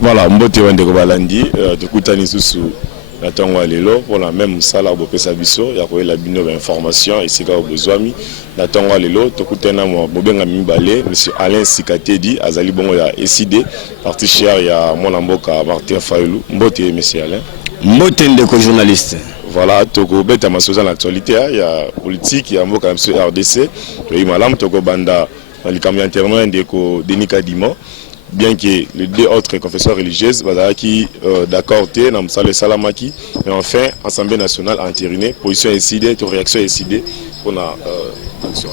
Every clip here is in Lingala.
Voilà, mbote wande ko balandi tukutani susu na tango lelo pour la même sala bopesa biso ya ko la bino information ici ka besoin na tango lelo tukutana mobenga mibale monsieur Alain Sikatedi azali bongo ya SID parti cher ya mwana mboka Martin Fayulu. Mbote monsieur Alain. Mbote ndeko journaliste. Voilà, toko beta masoza na actualité ya politique ya mboka monsieur RDC to imalam toko banda les camions internet ndeko Denis Kadima. Bien que les deux autres confessions religieuses qui d'accord dans Msale Salamaki, mais enfin Assemblée nationale a entériné position SID, réaction SID pour la action.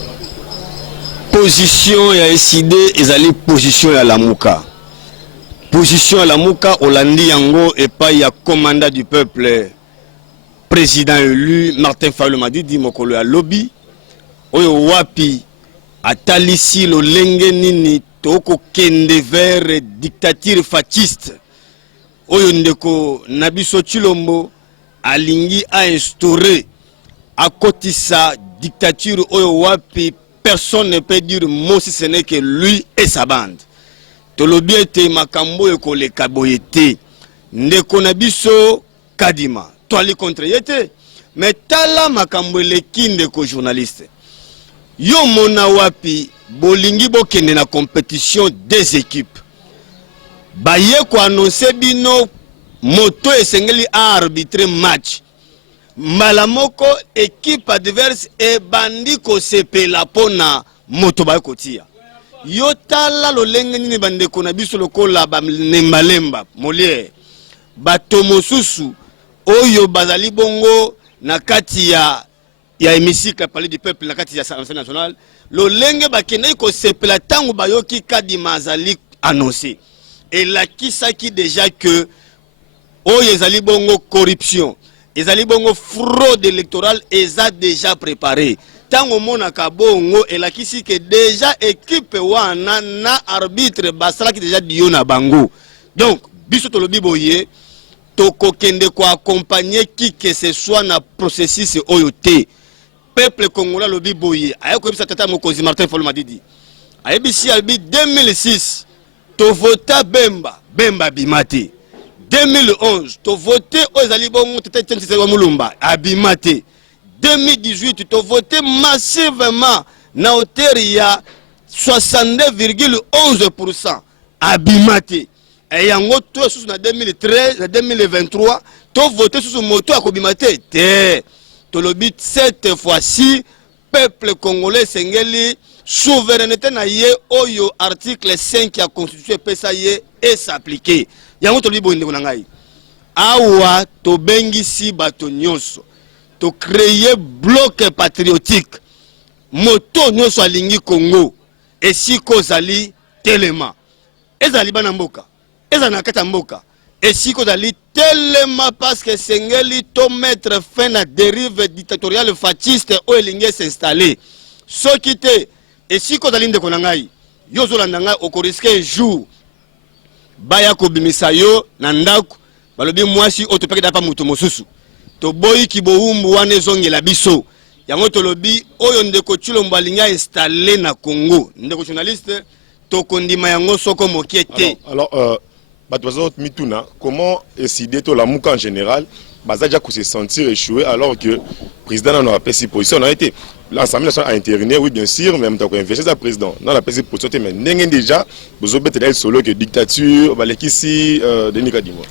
Position ya SID ezali position ya Lamuka. Position ya Lamuka Olandi yango et pas ya commandant du peuple président élu Martin Fayulu Madidi mokolo ya lobby oyo wapi atalisi lo lenge nini toko kende vers dictature fasciste oyo ndeko Nabiso Chilombo alingi a instauré à kotisa dictature oyo wapi personne ne peut dire mot si ce n'est que lui et sa bande. Tolobi ete makambo eko le kaboyete ndeko Nabiso Kadima toali contre yete mais tala makambo le kinde ko journaliste yo mona wapi bolingi bokende na compétition des équipes baye ko annoncer bino moto esengeli a arbitrer match malamoko équipe adverse e bandi ko sepela pona moto baye kotia yo tala lolenge nini bande ko na biso lokola ba lemba Molière bato mosusu oyo bazali bongo na kati ya hémicycle parler du peuple na kati ya Assemblée nationale lo lenge bakende ko sepela tango bayoki Kadima azali annoncé et la kisaki déjà que oyo ezali bongo corruption ezali bongo fraude électorale eza déjà préparé tango monaka bongo et la kisiki déjà équipe wana na arbitre basalaki déjà dio na bango donc biso tolobi boye toko kende ko accompagner qui que ce soit na processus oyo te peuple congolais lobi boye ayako bisa tata mokonzi Martin Fayulu Madidi ayebisi albi 2006 to vota Bemba bimate 2011 to voté ozali bongo tata Tensese wa Mulumba abimate 2018 to voté massivement na hauteur ya 62,11% abimate et yango to sous na 2013 na 2023 to voté sous moto akobimate te. Tolobi cette fois-ci peuple congolais sengeli souveraineté na ye oyo article 5 ya constitution pesa ye et s'appliquer yango tolobi bonde na ngai awa to bengisi bato nyonso to créer bloc patriotique moto nyonso alingi Congo esiko zali telema ezali bana mboka ezana kata mboka esiko zali tellement parce que sengeli to mettre fin à dérive dictatoriale fasciste o elingi s'installer soki te esiko zali ndeko na ngai yo zolanda ngai okoriske un jour baya kobimisa yo na ndako balobi mwasi o topeki dapa muto mosusu to boyi kiboumbu wana ezongela biso yango tolobi oyo ndeko Chilombo alingi installer na Congo ndeko journaliste to kondima yango soko mokie te. Alors comment SID to la Mouka en général bazaja ko se sentir échoué alors que le président n'a pas pris position a été l'Assemblée nationale a intervenu oui bien sûr mais même tant qu'on investit le président dans la prise de position mais n'engin déjà vous obéissez elle solo que dictature balekisi Denis Kadima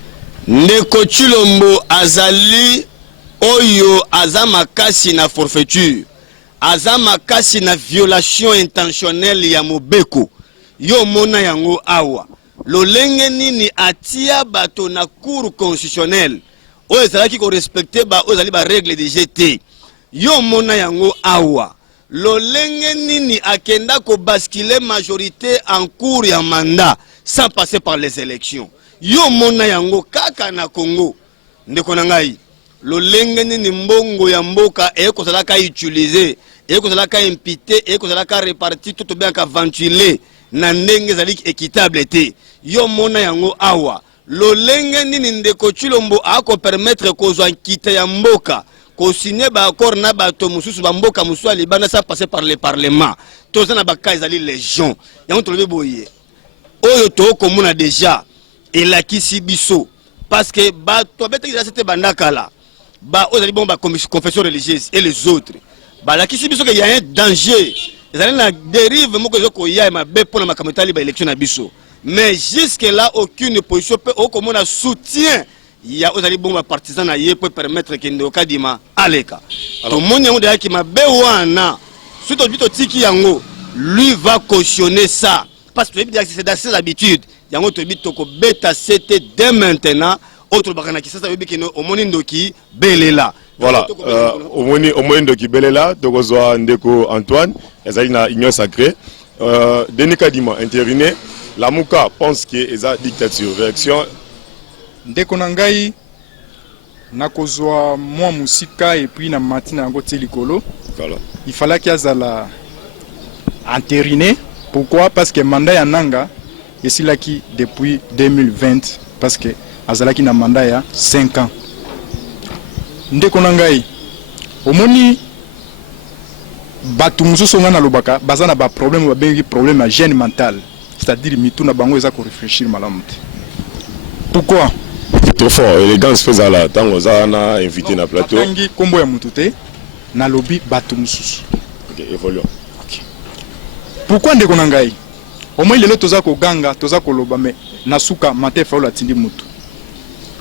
ndeko Chilombo azali oyo azama kasi na forfaiture azama kasi na violation intentionnelle ya mobeko yo mona yango awa lolenge nini atia bato na cour constitutionnelle o ezalaki ko respecter ba ozali ba règle de GT yo mona yango awa lolenge nini akenda ko basculer majorité en cours ya mandat sans passer par les élections yo mona yango kaka na Congo ndeko na ngai lolenge nini mbongo ya mboka e ko zalaka utiliser e ko zalaka imputer e ko zalaka répartir tout bien ka ventiler na ndenge zali équitable te yo mona yango awa lolenge nini ndeko Chilombo ako permettre kozwa nkita ya mboka ko signer ba accord na bato mususu ba mboka musu alibana ça passer par le parlement tozana ba ka ezali légion yango tolobi boye oyo to komona déjà et la kisibiso parce que ba to beta c'était bandakala ba ozali bon ba confession religieuse et les autres ba la kisibiso que y a un danger ezali na dérive moko ezoko ya ma be pour na makamotali ba élection na biso mais jusque là aucune position peut au komona soutien il y a aux bons partisans pour permettre que nous kadima aleka tout le monde est qui m'a bewana surtout vite tiki yango lui va cautionner ça parce que c'est dans ses habitudes yango to bito ko beta c'était dès maintenant autre bakana qui ça veut dire que au monde ndoki belela voilà au monde ndoki belela to kozwa ndeko Antoine ezali na union sacrée Denis Kadima intervenu la Muka pense que eza dictature réaction ndeko na ngai nakozwa mwa musika et puis na matina yango telikolo voilà il fallait qu'il azala entériné pourquoi parce que mandat ya nanga esilaki depuis 2020 parce que azalaki na mandat ya 5 ans ndeko na ngai omoni batu mususu nga na lobaka baza na ba problème ba bengi problème ya gêne mentale c'est-à-dire mitu na bango eza ko réfléchir malamu te pourquoi trop fort élégance faisant là tant aux ana invité na plateau tangi kombo ya mutu te na lobi batu mususu OK évoluons OK pourquoi ndeko na ngai au moins lelo toza ko ganga toza ko loba me na suka mate faula tindi mutu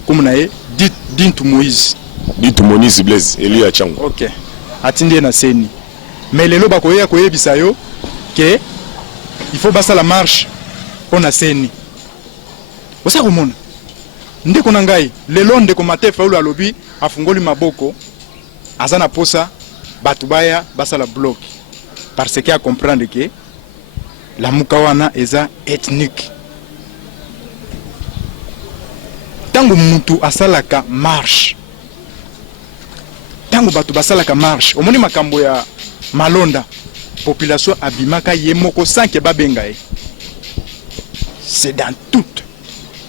comme na ye dit Moïse Blaise Eli Achango OK atindi na seni mais lelo ba koya koyebisa yo que il faut basa la marche on a seni osa komona ndeko na ngai lelo ndeko mate faulu alobi afungoli maboko azana posa batu baya basa la bloc parce que a comprendre que la mukawana eza ethnique tango mutu asalaka marche tango batu basalaka marche omoni makambo ya malonda population abimaka ye moko sans que babengaye c'est dans toutes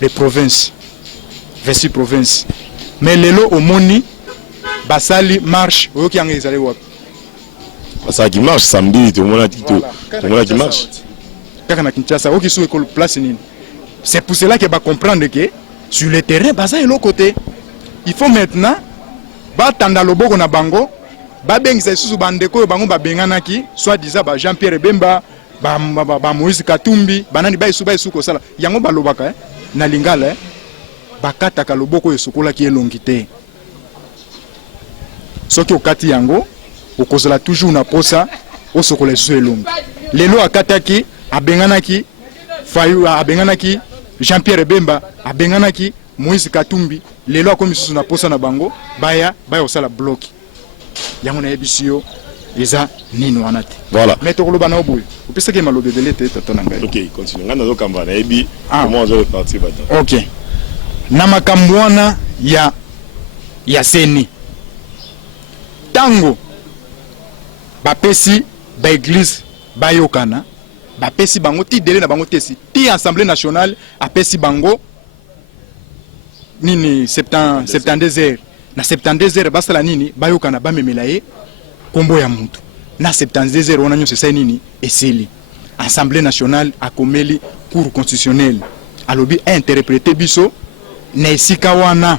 les provinces 26 provinces mais lelo omoni basali marche oyoki yango ezali wapi ça qui marche samedi tout le monde qui marche kaka na Kinshasa oki sou école place nini c'est pour cela que ba comprendre que sur le terrain basa elo côté il faut maintenant batanda loboko na bango babengisa susu bandeko yo bango babenganaki soit disant ba Jean-Pierre Bemba ba Moïse Katumbi banani ba isu ko sala yango balobaka na lingala bakataka loboko esokolaki elongi te soki okati yango okozala toujours na posa osokola esu elongi lelo akataki abenganaki fayu abenganaki Jean-Pierre Bemba abenganaki Moïse Katumbi lelo akomi susu na posa na bango baya osala bloc yango na ebisio eza nini wana te voilà mais tokoloba na oboyo opesaki malobe belé te tata na ngai OK continue ngana zo kamba na ebi comment on va repartir bata OK na makambo wana ya seni tango bapesi ba église bayokana bapesi bango ti délai na bango tesi ti assemblée nationale apesi bango nini 72 heures na 72 heures basala nini bayokana bamemela ye kombo ya mutu na 72 heures wana nyonso esali nini esili assemblée nationale akomeli cour constitutionnelle alobi interpréter biso na esika wana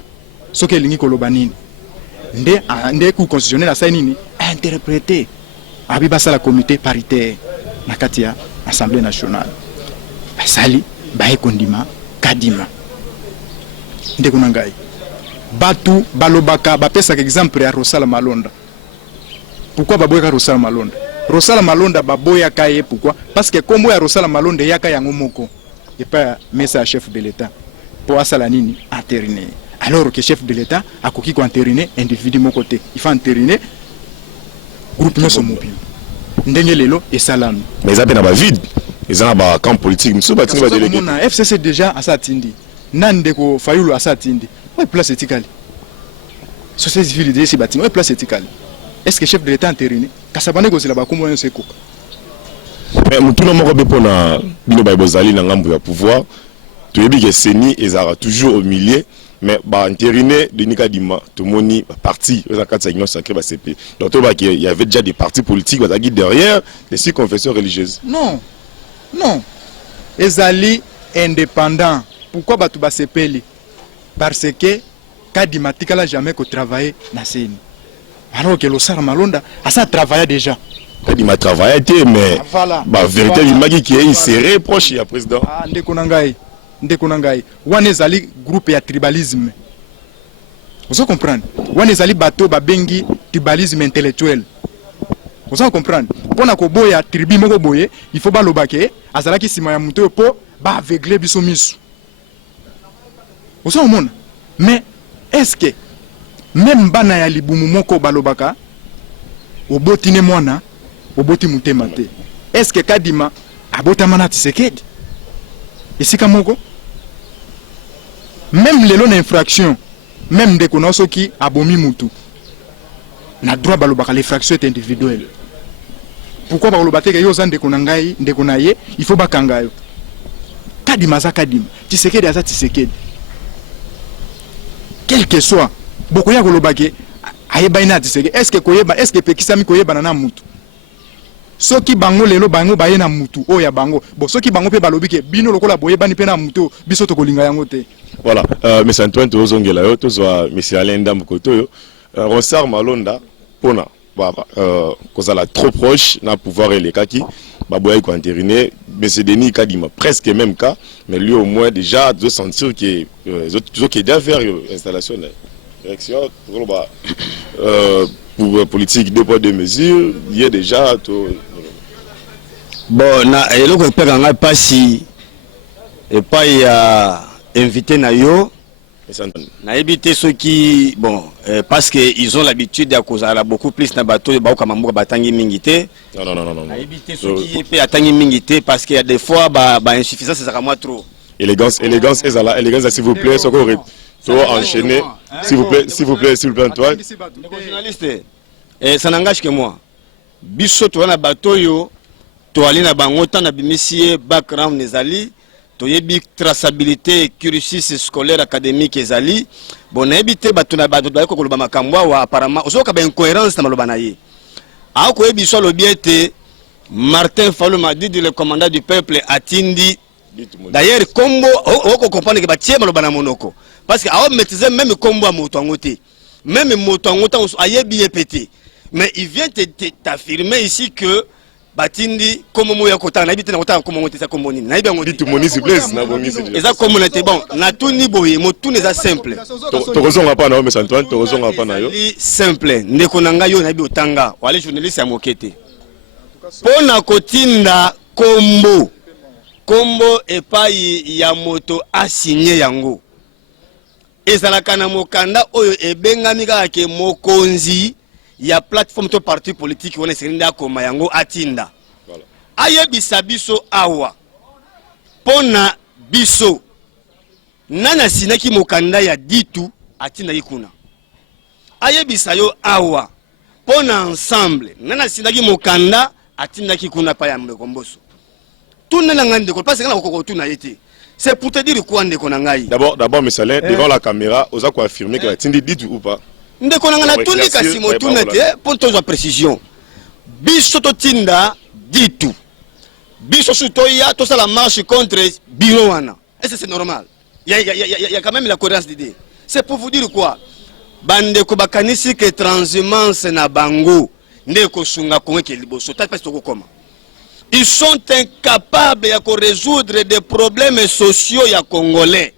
soki elingi koloba nini nde cour constitutionnelle asali nini interpréter abi basala comité paritaire na kati ya assemblée nationale basali baye kondima kadima ndeko na ngai batu balobaka bapesaka exemple ya Rosala Malonda pourquoi baboyaka Rosala Malonda Rosala Malonda baboyaka ye pourquoi parce que kombo ya Rosala Malonda yaka yango moko et pas message chef de l'état pour asala nini entériner alors que chef de l'état akoki ko entériner individu moko te il faut entériner groupe nyonso mobile ndenge lelo esalami mais ça pe na ba vide eza na ba camp politique mso batini ba délégué na FCC déjà asatindi nandeko fayulu asatindi ouais place etikali société civile de ces bâtiments ouais place etikali est-ce que chef de l'état entériné kasabane ko zela ba kombo nyonso ekoka mais mutuna moko be pona bino ba bozali na ngambo ya pouvoir to yebi que seni ezara toujours au milieu mais ba entériné de Nikadima tout moni parti aux quatre union sacrée ba CP donc il y avait déjà des partis politiques qui derrière les six confessions religieuses non ezali indépendant. Pourquoi batu basepeli? Parce que Kadima tikala jamais ko travailler na seni. Alors que l'Osar Malonda a ça travaillé déjà. Kadima travaillé mais voilà. Bah vérité du magi qui est serré proche ya président. Ah ndeko nangai. Wane zali groupe ya tribalisme. Vous comprenez? Wane zali bateau ba bengi tribalisme intellectuel. Vous comprenez? Pour na ko boya tribi moko boye, il faut ba lobake azalaki sima ya muto po ba aveugler biso misu. Vous comprenez? Mais est-ce que même bana ya libumu moko balobaka obotine mwana oboti mutema te? Est-ce que Kadima abotama na Tshisekedi? Esika moko même lelo na infraction même de konoso ki abomi mutu na droit balobaka l'infraction est individuelle. Pourquoi balobate ke yo zande konangai ndeko na ye il faut bakanga yo? Kadima za Kadima, Tshisekedi za Tshisekedi. Quel que soit bokoya kolobake ayeba ina Tshisekedi, est-ce que koyeba, est-ce que pekisami koyeba na mutu? Soki bango lelo bango baye na mutu oya bango bon soki bango pe balobike bino lokola boyeba ni pe na mutu biso to kolinga yango te. Voilà, mais Antoine tozongela yo tozwa monsieur Alain Ndambukoto yo Ronsard Malonda pona kozala trop proche na pouvoir elekaki baboya ko entériné monsieur Denis Kadima presque même cas mais lui au moins déjà de sentir que qui doit faire installation direction pour politique deux poids deux mesures il y a déjà tout. Bon na eloko pekanga pasi et pas il y a invité na yo na éviter ceux qui bon parce que ils ont l'habitude à causer beaucoup plus na bateau ba kamamuka batangi mingité. Non. Na éviter ceux qui peut atangi mingité parce qu'il y a des fois ba insuffisance c'est moi trop. Élégance s'il vous plaît ce qu'on trop enchaîné s'il vous plaît Antoine. Journaliste et ça n'engage que moi. Biso to na bateau yo to ali na bango tan na bimisie background nezali to yebi traçabilité cursus scolaire académique ezali bon na ebité bato na bato ba ko loba makambo wa apparemment ozoka ba incohérence na maloba na ye a ko yebi so lobiete Martin Fayulu Madidi le commandant du peuple atindi d'ailleurs combo o comprendre que ba tie maloba na monoko parce que a maîtriser même combo a moto ngote même moto ngote ayebi epété mais il vient t'affirmer ici que batindi comme moya kota na ibite na kota comme ngoti sa comme nini na ibe ngoti tout moni s'il plaît na bongi c'est eza comme na te bon na tout ni boye mo tout neza simple to kozonga pa na mais Antoine to kozonga pa na yo simple ndeko nanga yo na ibe otanga wale journaliste ya mokete pona kotinda kombo epai ya moto asigné yango ezalaka na mokanda oyo ebengami kaka ke mokonzi ya plateforme to parti politique wona serinda koma yango atinda ayebisa biso awa pona biso nana sinaki mokanda ya ditu atinda ikuna ayebisa yo awa pona ensemble nana sinaki mokanda atinda kikuna pa ya mbekomboso tunela ngande ko parce que na kokoko tuna yete c'est pour te dire quoi ndeko na ngai d'abord mais Salin devant la caméra oza ko affirmer que atindi ditu ou pas ndeko na ngana tundi kasi motunete pour toi précision biso to tinda ditu biso sutoya to ça la marche contre Birowana est-ce que c'est normal il y a quand même la cohérence d'idée c'est pour vous dire quoi bande ko bakanisi que transhumance na bango ndeko sunga ko ke liboso ta pas to koma ils sont incapables de résoudre des problèmes sociaux ya congolais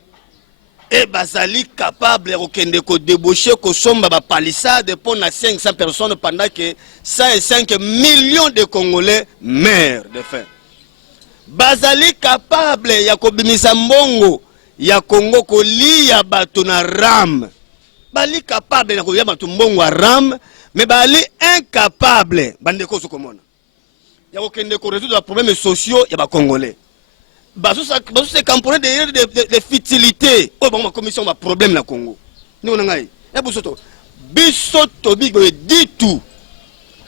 et bazali capable de débaucher ko somba ba palissade pour na 500 personnes pendant que 105 millions de Congolais meurent de faim. Bazali capable ya ko bimisa mbongo ya Congo ko liya bato na ram. Bali capable na ko ya bato mbongo wa ram mais bali incapable bande ko so komona. Ya ko résoudre les problèmes sociaux ya ba Congolais. Se camponner derrière des futilités. Oh, bon, ma commission a un problème na Congo. Nous, on a Bisoto dit tout.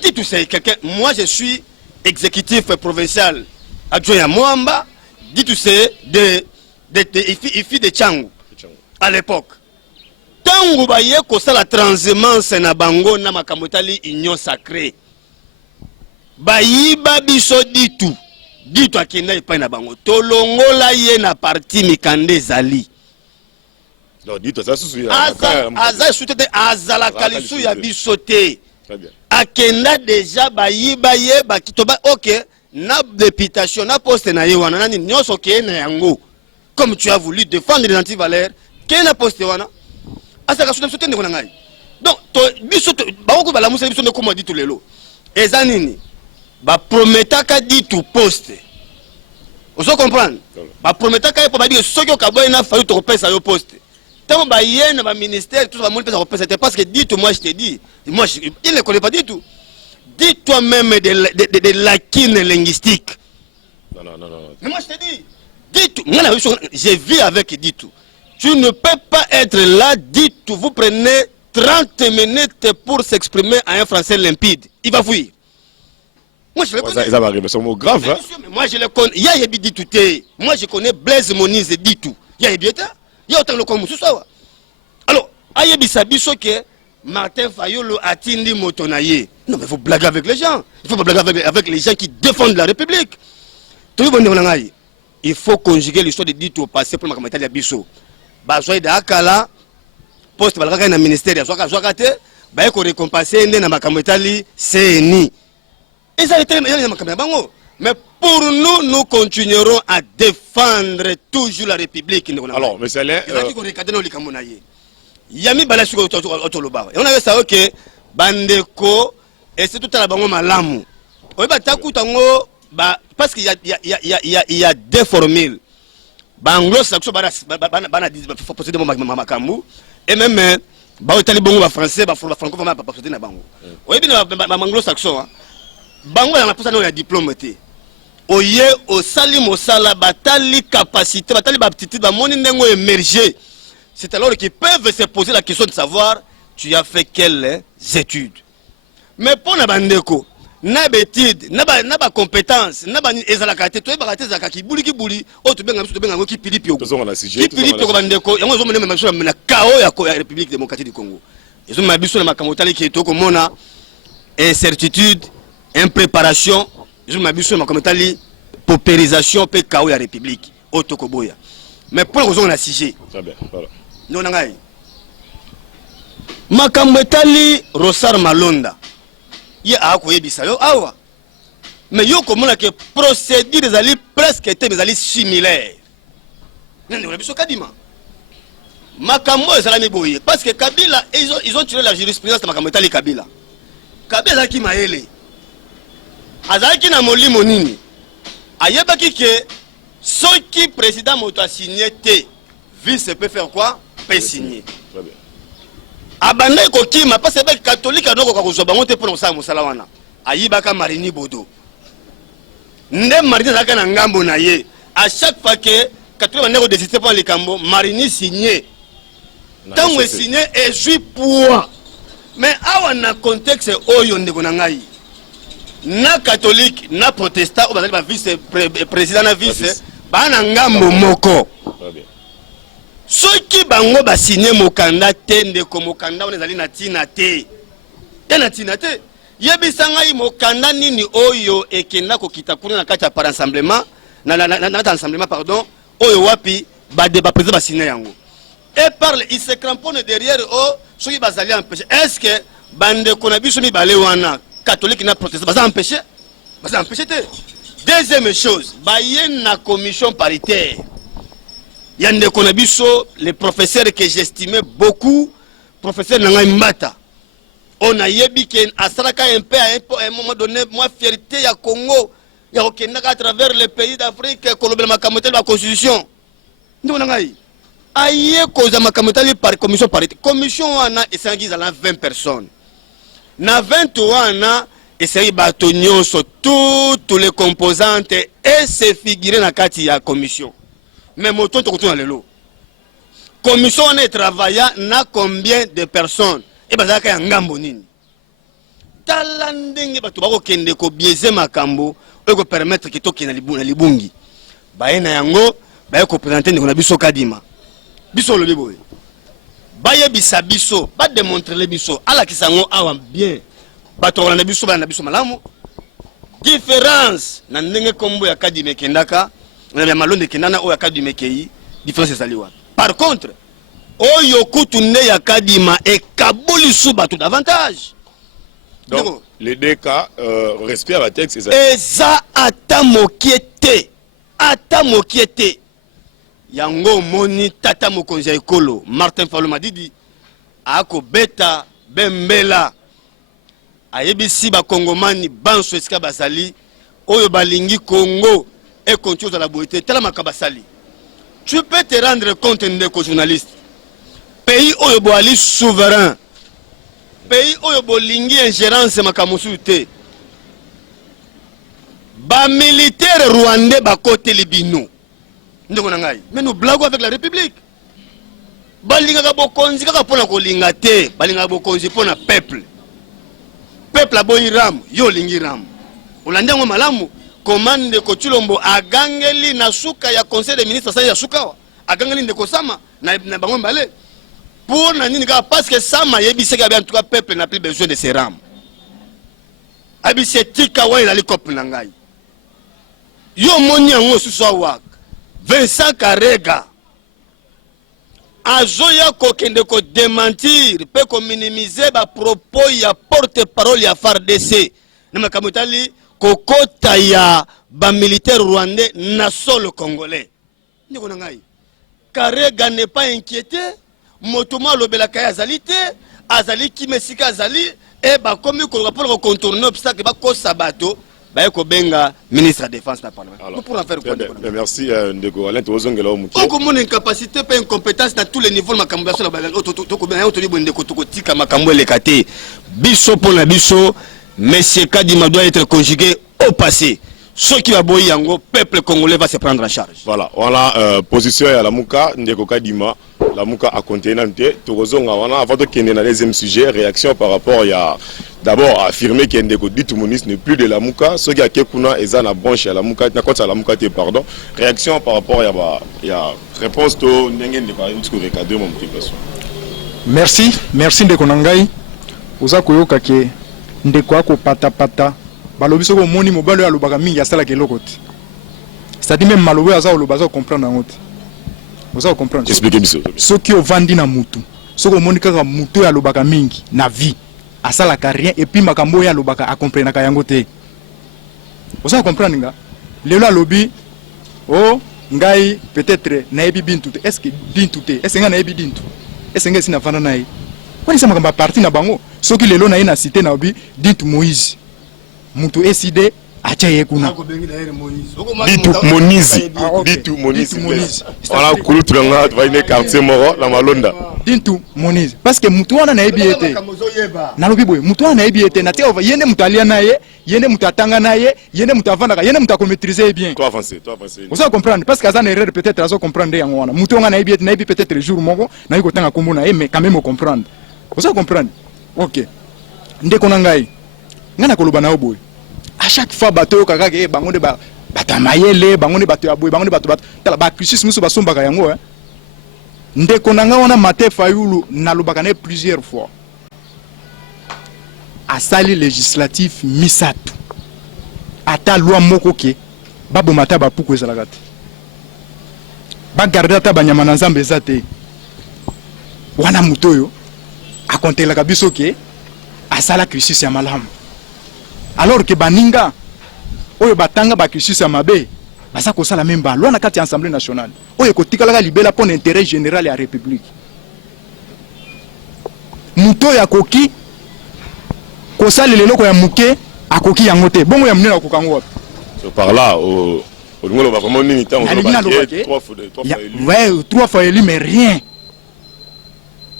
Dit tout, c'est quelqu'un. Moi, je suis exécutif provincial adjoint à Moamba. Dit tout, c'est filles de Tchangou à l'époque. Tango baye ko ça la transhumance na bango na makamotali union sacrée. Bayiba biso dit tout. dit to akenda epai na bango tolongola ye na parti mikande zali non dit to ça sous aza soutete azala kalisu ya bisote akenda déjà bayiba ye bakitoba OK na députation na poste na ye wana nani nyonso ke na yango comme tu as voulu défendre les antivaleurs ke na poste wana asaka soutete ndeko na ngai donc to bisote bako bala musa bisote comme dit tout lelo eza nini ba prometaka dit tout poste oso comprendre ba prometaka ye po ba dire soki okaboye na fayu to kopesa yo poste tant ba yena ba ministère tout va monter ça repose parce que dis-toi moi je te dis moi il ne connaît pas du tout dis toi-même des lacunes linguistiques non mais moi je te dis dis-toi moi je vis avec dis-toi tu ne peux pas être là dis-toi vous prenez 30 minutes pour s'exprimer en un français limpide il va fuir moi je le connais ça va arriver c'est un mot grave hein? Mais moi je le connais il y a dit tout moi je connais Blaise Moniz dit tout il y a bien il y a autant le comme ça. Alors, ayebisa biso que Martin Fayulu atindi motonaye. Non mais il faut blaguer avec les gens. Il faut pas blaguer avec les gens qui défendent la République. Il faut conjuguer l'histoire de dit au passé pour ma ya biso. Ba soy da kala poste balaka na ministère ya zwaka te ba ko récompenser na makametali CNI. Et ça était na makamela bango. Mais pour nous, nous continuerons à défendre toujours la République. Alors, mais c'est là. Yami Balashi Otoloba. Et on avait ça, ok, Bandeko, et c'est tout à la bango malamu. Parce qu'il y a deux formules. Banglo, c'est posséder mon makambu, et même, Baotali Bongo français, francophone, pas posséder na bango. Oui, bien, Banglo-saxon, Bango, il y a un diplôme. Oye au sali mosala batali capacité batali aptitude ba moni ndengo émerger c'est alors qu'ils peuvent se poser la question de savoir tu as fait quelles études mais pour na bandeko na bétude na ba compétence na ba ezala kate to ba kate zaka ki buli o to benga ki pilipi ko bandeko yango zo mena maso na kao ya République démocratique du Congo ezo mabiso na makamotali ki to ko mona incertitude impréparation je m'abuse ma commentali paupérisation pe chaos ya République otokoboya mais pour raison on a sujet très bien voilà non ngai makamwetali Rosar Malonda ye akoyebisa yo awa mais yo komona que procédure ali presque était mais ali similaire nani on a biso kadima makambo ezalami boye parce que Kabila ils ont tiré la jurisprudence de makamwetali Kabila qui maele azalaki na molimo nini ayebaki que ceux qui président moto a signé te vice peut faire quoi peut signer très bien abanda ko kima parce que catholique adoko ko zo bango te pour ça musala wana ayibaka Marini Bodo nde Marini zaka na ngambo na ye à chaque fois que catholique bande ko décider pour les cambo Marini signé tant que signé et joue pour mais awa na contexte oyo ndeko na ngai na catholique na protestant ou ba vice président na vice bana ngambo moko ceux qui bango ba signer mokanda tende ko mokanda on ezali na tina te yebisa ngai mokanda nini oyo ekenda ko kitakuna na kati ya par rassemblement na rassemblement pardon oyo wapi ba débat président ba signer yango et parle il se cramponne derrière ceux qui bazali empêcher est-ce que bande ko na biso mi balé wana catholique na protestant va empêcher deuxième chose baye na commission paritaire yande konabiso les professeurs que j'estimais beaucoup professeur Nanga Mbata on a yebi ken asaraka un peu à un moment donné moi fierté ya Congo ya okenda à travers les pays d'Afrique kolobela makamoteli la constitution ndona ngai aye koza makamoteli par commission paritaire commission wana esangiza la 20 personnes na 23 na et c'est batonio sur toutes les composantes et c'est figuré dans la carte ya commission mais moto to kutuna lelo commission on est travailla na combien de personnes et bazaka ya ngambo nini talandenge batu bako kende ko biaiser makambo e ko permettre que to kina libungi baena yango baye ko présenter ndeko na biso kadima biso lo liboye baye bisabiso ba démontrer le biso ala kisango awa bien bato na biso malamu différence na ndenge kombo ya kadi mekendaka na malonde kendana o ya kadi mekei différence ezaliwa. Par contre oyo kutunde ya kadima e kaboli suba tout davantage. Donc les deux cas respect à la texte eza ata mokiete yango moni tata mokonzi ya ekolo Martin Fayulu Madidi ako beta bembela ayebisi ba kongomani banso esika basali oyo balingi Congo et continue à la beauté tela makabasali. Tu peux te rendre compte ndeko journaliste pays oyo boali souverain pays oyo bolingi ingérence makamusu te ba militaire rwandais ba côté libino ndeko nangai mais nous blaguons avec la république balinga ka bokonzi kaka pona kolinga te balinga bokonzi pona peuple aboyi ram yo lingi ram olandi ngo malamu commande ko Chilombo agangeli na suka ya conseil des ministres sa ya suka agangeli ndeko sama na bango mbale pour na nini ka parce que sama yebiseka bien en tout cas peuple n'a plus besoin de ces rames abisetika wa ila likop na ngai yo moni yango suso wa Vincent Karega azoya kokende ko démentir pe ko minimiser ba propos ya porte-parole ya FARDC na makamutali kokota ya ba militaire rwandais na sol congolais ndiko na ngai. Karega n'est pas inquiété motoma lobelaka ya zalité azali kimesika azali e ba komi ko pour contourner obstacle ba ko sabato ba ko benga ministre de défense na parlement. Alors, pour en faire quoi? merci ndeko Alain tozongela omuki. Oko mon incapacité pas incompétence na tous les niveaux makambo sur la balade to ko ben to libonde ko tika makambo elekate biso pour la biso monsieur Kadima doit être conjugué au passé. Ce qui va boyer yango peuple congolais va se prendre en charge. Voilà, voilà position ya la Muka ndeko Kadima la Muka a contenante tozonga wana avant de kende na deuxième sujet réaction par rapport ya d'abord affirmer que ndeko dit moniste n'est plus de la Muka ce qui a kekuna eza na branche ya la Muka na kota la Muka te pardon réaction par rapport ya réponse to ndenge ndeko a recadrer mon petit person. Merci ndeko nangai oza koyoka ke ndeko ako pata balobi soko moni mobalo ya lobaka mingi asala keloko te. C'est-à-dire même malobo aza lobaza comprendre en haute. Vous allez comprendre. Expliquez biso. Ce qui au vandi na mutu. Soko moni kaka mutu ya lobaka mingi na vie. Asala ka rien et puis makambo ya lobaka a comprendre ka yango te. Vous allez comprendre nga. Lelo alobi oh ngai peut-être na ebi bintu te. Est-ce que bintu te? Est-ce nga na ebi bintu? Est-ce nga sina fana na ye? Kwani sama kamba parti na bango. Soki lelo na ye na cité na obi dintu Moïse. Mutu eside acha yekuna ditu Monizi voilà kulu tulanga vaine quartier moro na malonda ditu Monizi parce que mutu wana na ebiete na lobi boy mutu wana na ebiete na te yene mutu alia na ye yene mutu atanga na ye yene mutu avanda yene mutu akomaîtriser bien toi avancer vous allez comprendre parce que ça na erreur peut-être azo comprendre yango wana mutu wana na ebiete na ebi peut-être le jour moko na yiko tanga kombo na ye mais quand même comprendre vous allez comprendre OK ndeko na ngai ngana koloba na oboy à chaque fois bateau kaka ke bango de batamayele bango de bateau ya boy bango de bateau tala ba crisis musu basombaka yango ndeko nanga wana Martin Fayulu na lobaka na plusieurs fois asali législatif misatu ata loi moko ke babo mata ba puku ezalaka te ba garder ata banyama na nzambe ezate wana mutoyo akontelaka biso ke asala crisis ya malamu. Alors que baninga oyo batanga ba crisis ya mabe basa ko sala memba loi na kati ya Assemblée nationale oyo ko tikala libela pour l'intérêt général ya république muto ya koki ko sala leloko ya muke akoki yango te bongo ya munena ko kango par là au ngolo ba vraiment nini temps trois fois élu mais rien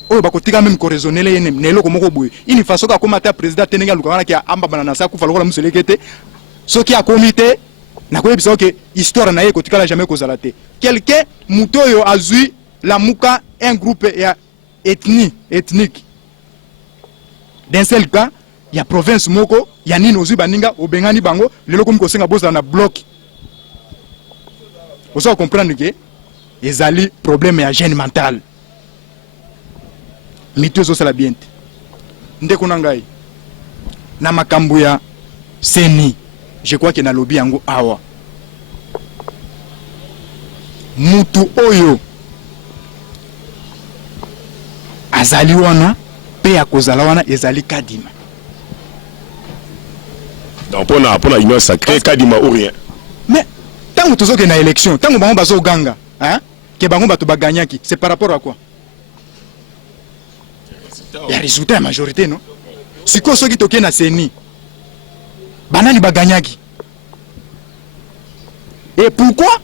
oyo bakotika même ko raisonner les neloko moko boye ini façon ka komata président tenenga lukana ki amba banana sa ku falokola muselekete soki a comité na ko ebisa que histoire na ye ko tikala jamais kozala te quelqu'un mutoyo azui la muka un groupe ya ethnique dans seul cas ya province moko ya nini ozui baninga obengani bango lelo komi ko senga boza na bloc oso comprendre que ezali problème ya gêne mental mituzo sala biente ndeko nangai na makambo ya seni je crois que na lobby yango awa mutu oyo azali wana pe ya kozala wana ezali Kadima. Donc pour la union sacrée, Kadima ou rien. Mais tant que tu as une élection, tant que tu as un ganga, hein, que tu as gagné, c'est par rapport à quoi? Il y a résultat la majorité, non? Si quoi ceux qui toquent na CENI, banani ba gagné. Et pourquoi?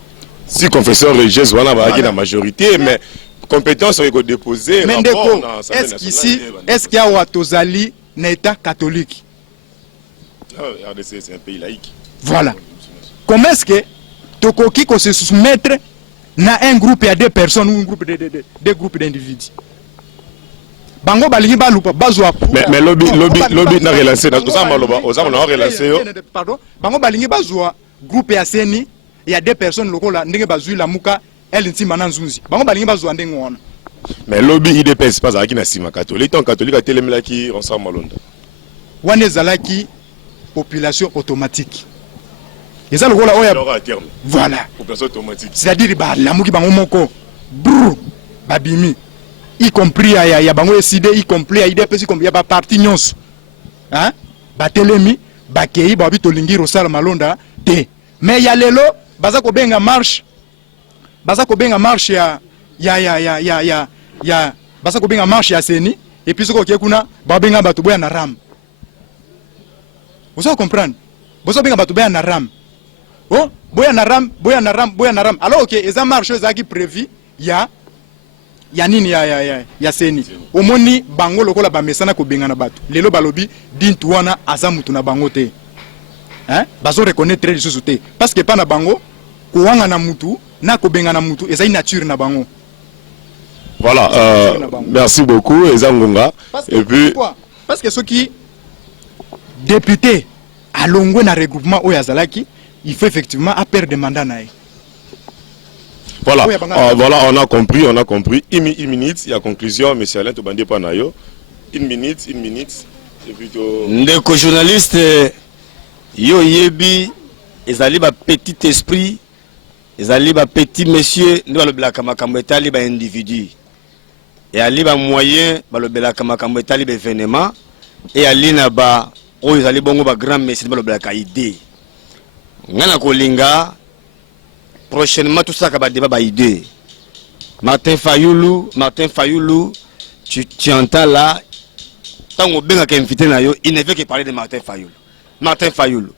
Si confesseur religieuse voilà ba la majorité, mais compétence serait déposée. Mais est-ce qu'ici, est-ce qu'il y a Watozali un État catholique? RDC c'est un pays laïque. Voilà. Comment est-ce que Tokoki se soumettre à un groupe à deux personnes ou un groupe de groupes d'individus? Bango balingi balupa bazwa. Mais lobby n'a relancé dans ça maloba, osama n'a relancé. Pardon. Bango balingi bazwa groupe ya CENI, il y a deux personnes lokola ndenge bazui la muka elle ntima na nzunzi. Bango balingi bazwa ndenge wana. Mais lobby IDPS pas à qui na sima catholique, tant catholique a telemela qui ensemble malonda. Wane zalaki population automatique. Et ça le rôle à terme. Voilà. Population automatique. C'est-à-dire bah la muki bango moko brou babimi y compris ya bango décidé y compris ya IDPS y compris ya ba parti nyons. Hein? Ba telemi ba kei ba bito lingiro sala malonda te. Mais ya lelo baza ko benga marche. Baza ko benga marche ya baza ko benga marche ya CENI et puis soko kuna ba benga batu boya na ram. Vous allez comprendre. Vous allez bien na ram. Oh, boya na ram. Alors ok, et ça marche ça qui prévu ya nini ya CENI. Omoni bango lokola ba mesana ko benga na batu. Lelo balobi dintu wana azamutu na bango te. Hein? Bazo reconnaître les choses te parce que pas na bango ko wanga na mutu na ko benga na mutu et ça nature na bango. Voilà, merci beaucoup Ezangonga. Et puis parce que ceux qui député à Longwe na regroupement Oyazalaki, il faut effectivement à perdre des mandats. Voilà, voilà, on a compris. Une minute, il y a conclusion, M. Alain Tobandé Panayo. Une minute. Et plutôt... Ndeko journaliste, yo yebi, ezali ba petit esprit, ezali ba petit monsieur, nous le blaka makambo etali ba individu. Et ali ba moyen, ba le blaka makambo etali ba événement, et ali na ba oyo ezali bongo ba grand messie ba lobelaka idée ngana kolinga prochainement tout ça ka ba débat ba idée Martin Fayulu tu entends là tango benga ka invité na yo il ne veut que parler de Martin Fayulu.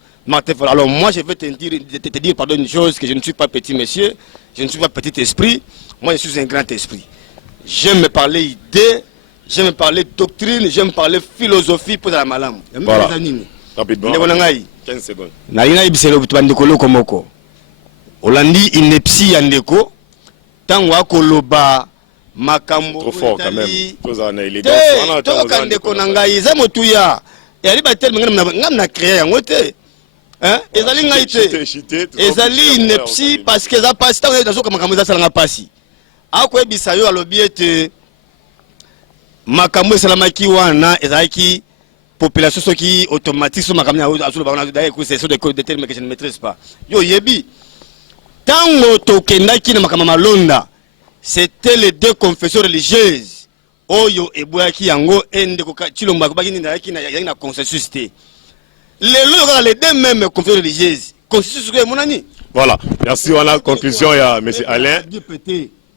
Alors moi je vais te dire pardon une chose, que je ne suis pas petit monsieur, je ne suis pas petit esprit, moi je suis un grand esprit. J'aime me parler idée, j'aime parler doctrine, j'aime parler philosophie pour la malam. Voilà. Rapidement. 15 secondes. Nalina ibiselo bitwandikolo komoko. Olandi inepsi yandeko tangwa koloba makambo trop fort quand même. Tous en élégance. On a tout kandeko nangai za motuya. Et ali batel ngam na créer yango te. Hein? Ezali ngai te. Ezali inepsi parce que za passe tant que zo makambo za sala pasi. Ako ebisa yo alobi ete makambo esalamaki wana ezalaki population soki automatique so makambo azulu bana d'ailleurs c'est sur des termes que je ne maîtrise pas. Yo yebi tango tokendaki na makambo malonda c'était les deux confessions religieuses oyo eboyaki yango ende ko chilomba ko bakini ndaki na consensus te. Les deux mêmes confessions religieuses consensus ko monani. Voilà, merci, on a conclusion ya monsieur Alain.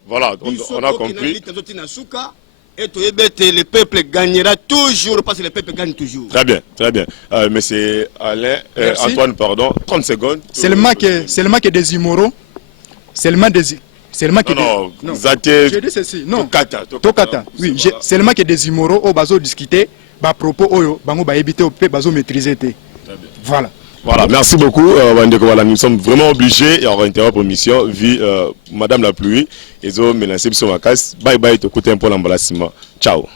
Voilà, on a compris. Et le peuple gagnera toujours parce que le peuple gagne toujours. Très bien. Monsieur Alain, Antoine, pardon, 30 secondes. Seulement que des immoraux, seulement que Zate, je dis ceci, non. Tokata. Oui, seulement que des immoraux au bazo discuter, bah propos oyo, bango ba éviter au bazo maîtriser. Voilà, merci beaucoup. Nous sommes vraiment obligés et on va interrompre mission vu Madame la pluie. Et zo menacer sur ma casse. Bye bye, to côté un peu l'embarrassement. Ciao.